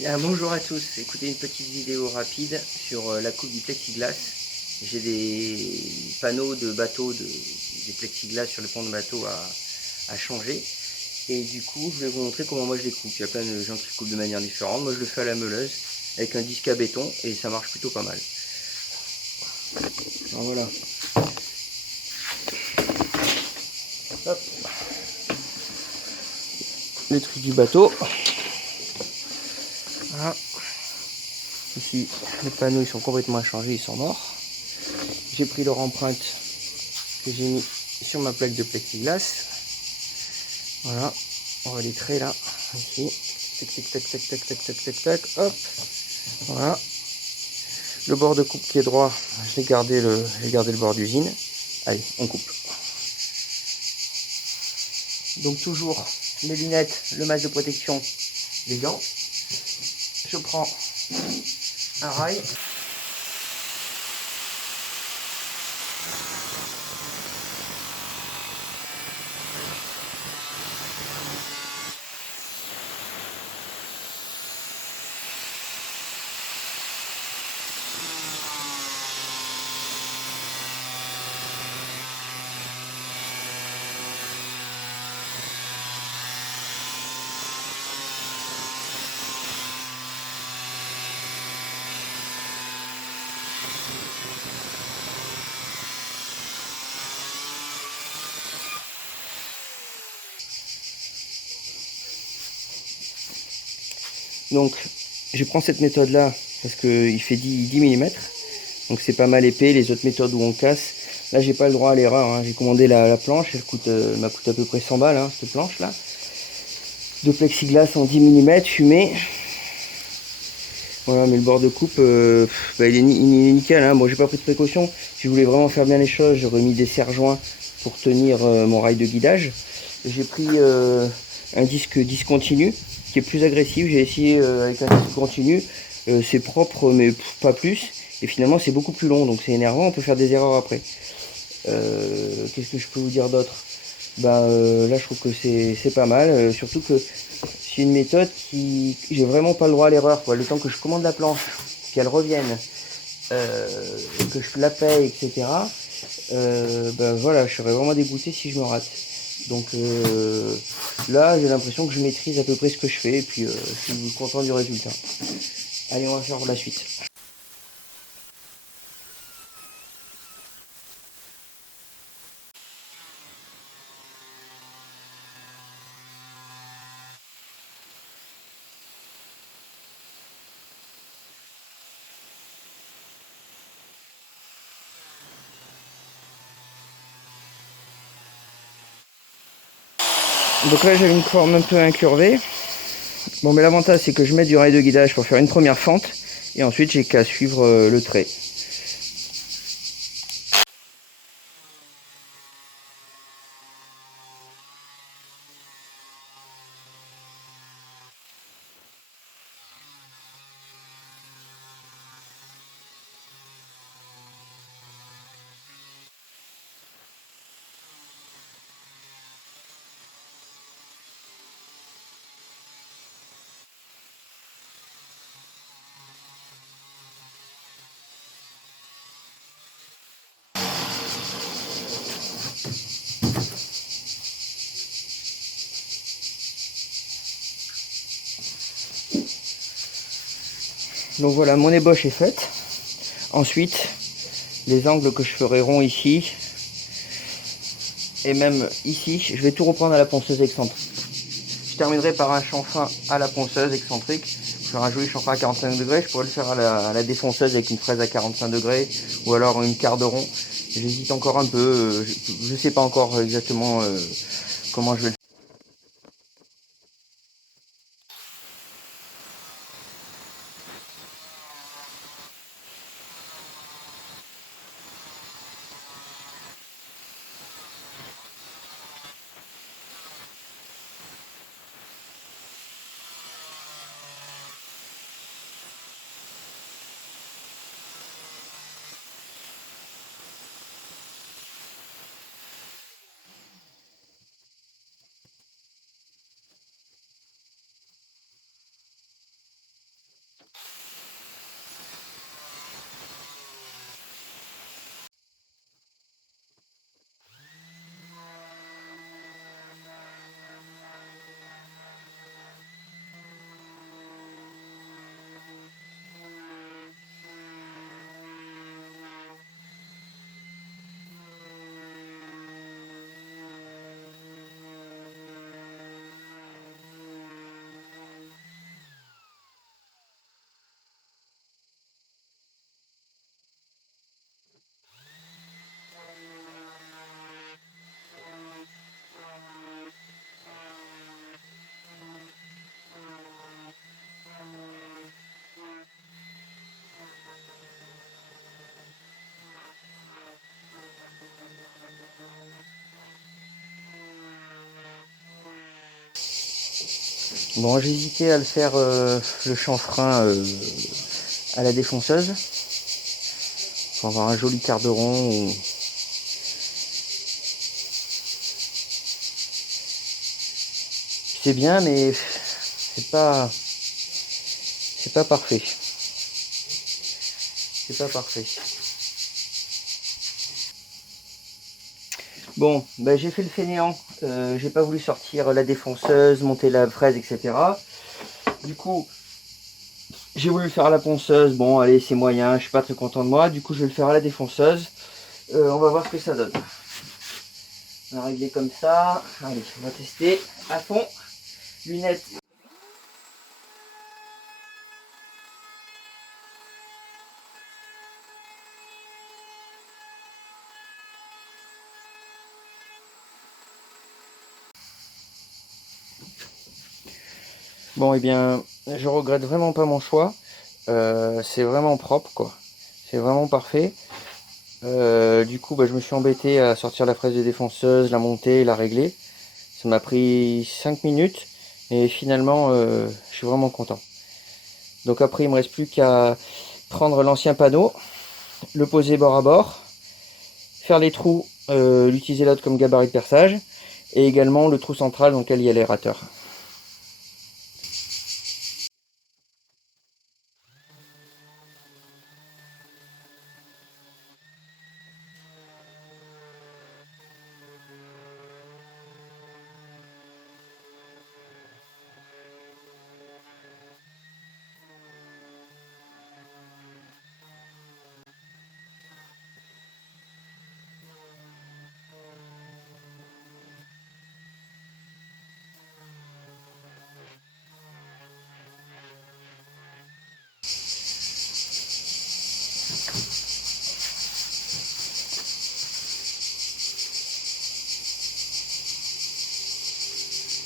Bien, bonjour à tous, écoutez une petite vidéo rapide sur la coupe du plexiglas. J'ai des panneaux de bateau, des plexiglas sur le pont de bateau à changer. Et du coup, je vais vous montrer comment moi je les coupe. Il y a plein de gens qui coupent de manière différente. Moi je le fais à la meuleuse avec un disque à béton et ça marche plutôt pas mal. Alors voilà. Hop. Le truc du bateau. Voilà. Ici, les panneaux ils sont complètement changés, ils sont morts. J'ai pris leur empreinte que j'ai mis sur ma plaque de plexiglas. Voilà, on voit les traits là, ici. Tac, tac, tac, tac, tac, tac, tac, tac, tac, hop. Voilà. Le bord de coupe qui est droit, j'ai gardé le bord d'usine. Allez, on coupe. Donc toujours les lunettes, le masque de protection, les gants. Je prends un rail. Donc je prends cette méthode là parce qu'il fait 10 mm. Donc c'est pas mal épais. Les autres méthodes où on casse, là j'ai pas le droit à l'erreur, hein. J'ai commandé la planche, elle m'a coûté à peu près 100 balles, hein, cette planche là. De plexiglas en 10 mm fumé. Voilà, mais le bord de coupe, il est nickel, hein. Bon, j'ai pas pris de précaution. Si je voulais vraiment faire bien les choses, j'aurais mis des serre-joints pour tenir mon rail de guidage. J'ai pris un disque discontinu qui est plus agressif. J'ai essayé avec un disque continu. C'est propre, mais pas plus. Et finalement, c'est beaucoup plus long, donc c'est énervant. On peut faire des erreurs après. Qu'est-ce que je peux vous dire d'autre? Là, je trouve que c'est pas mal. Surtout que c'est une méthode qui j'ai vraiment pas le droit à l'erreur, quoi. Le temps que je commande la planche, qu'elle revienne, que je la paye, etc. Voilà, je serais vraiment dégoûté si je me rate. Donc là, j'ai l'impression que je maîtrise à peu près ce que je fais et puis je suis content du résultat. Allez, on va faire la suite. Donc là, j'ai une forme un peu incurvée. Bon, mais l'avantage, c'est que je mets du rail de guidage pour faire une première fente et ensuite j'ai qu'à suivre le trait. Donc voilà, mon ébauche est faite. Ensuite, les angles que je ferai ronds ici, et même ici, je vais tout reprendre à la ponceuse excentrique. Je terminerai par un chanfrein à la ponceuse excentrique. Je vais faire un joli chanfrein à 45 degrés. Je pourrais le faire à la défonceuse avec une fraise à 45 degrés ou alors une quart de rond. J'hésite encore un peu. Je ne sais pas encore exactement comment je vais le faire. Bon, j'hésitais à le faire le chanfrein à la défonceuse pour avoir un joli quart de rond. C'est bien, mais c'est pas parfait. C'est pas parfait. Bon, bah, j'ai fait le fainéant. J'ai pas voulu sortir la défonceuse, monter la fraise, etc. Du coup, j'ai voulu le faire à la ponceuse. Bon, allez, c'est moyen, je suis pas très content de moi. Du coup, je vais le faire à la défonceuse. On va voir ce que ça donne. On va régler comme ça. Allez, on va tester à fond. Lunettes. Bon, eh bien, je regrette vraiment pas mon choix. C'est vraiment propre, quoi. C'est vraiment parfait. Du coup, bah, je me suis embêté à sortir la fraise de défonceuse, la monter, la régler. Ça m'a pris 5 minutes et finalement, je suis vraiment content. Donc après, il me reste plus qu'à prendre l'ancien panneau, le poser bord à bord, faire les trous, l'utiliser l'autre comme gabarit de perçage, et également le trou central dans lequel il y a l'aérateur.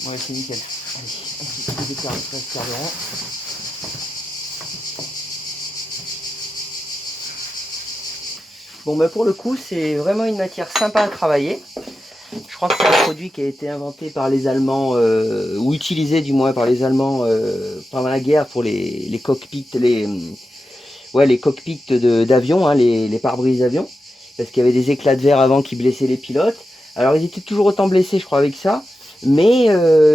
Ouais, c'est nickel. Allez, un petit peu d'écart de 13 quarts de rond. Bon, bah pour le coup, c'est vraiment une matière sympa à travailler. Je crois que c'est un produit qui a été inventé par les Allemands, ou utilisé du moins par les Allemands pendant la guerre pour les cockpits, les cockpits d'avions, hein, les pare-brises d'avions, parce qu'il y avait des éclats de verre avant qui blessaient les pilotes. Alors ils étaient toujours autant blessés, je crois, avec ça, mais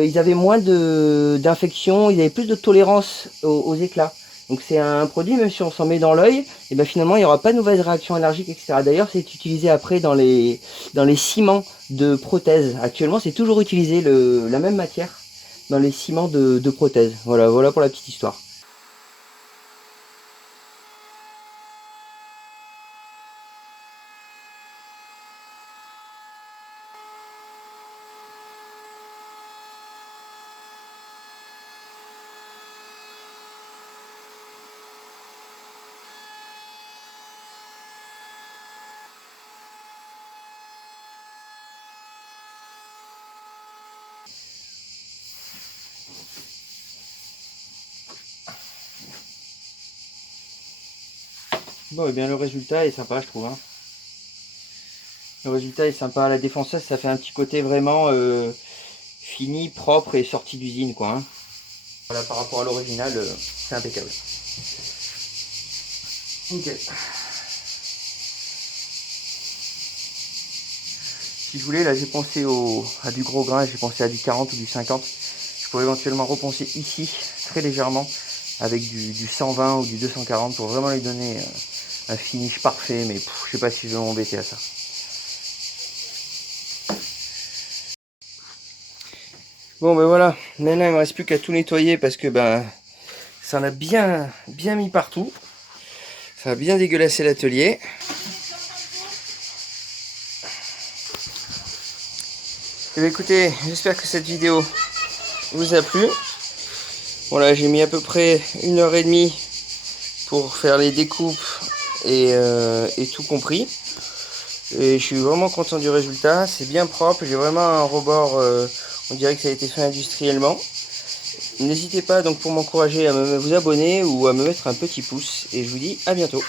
ils avaient moins d'infections, ils avaient plus de tolérance aux éclats. Donc c'est un produit, même si on s'en met dans l'œil, et ben finalement il n'y aura pas de nouvelles réactions allergiques, etc. D'ailleurs c'est utilisé après dans les ciments de prothèses. Actuellement c'est toujours utilisé la même matière dans les ciments de prothèses. Voilà pour la petite histoire. Bon, et bien le résultat est sympa, je trouve, hein. Le résultat est sympa. La défonceuse, ça fait un petit côté vraiment fini, propre et sorti d'usine, quoi, hein. Voilà, par rapport à l'original, c'est impeccable. Nickel. Si je voulais, là j'ai pensé à du gros grain, j'ai pensé à du 40 ou du 50. Je pourrais éventuellement reponcer ici, très légèrement, avec du 120 ou du 240 pour vraiment lui donner un finish parfait, mais je sais pas si je vais m'embêter à ça. Bon ben voilà, maintenant il me reste plus qu'à tout nettoyer parce que ben ça en a bien mis partout. Ça a bien dégueulassé l'atelier. Et bien écoutez, j'espère que cette vidéo vous a plu. Voilà, j'ai mis à peu près 1h30 pour faire les découpes et tout compris. Et je suis vraiment content du résultat. C'est bien propre. J'ai vraiment un rebord, on dirait que ça a été fait industriellement. N'hésitez pas donc pour m'encourager à vous abonner ou à me mettre un petit pouce. Et je vous dis à bientôt.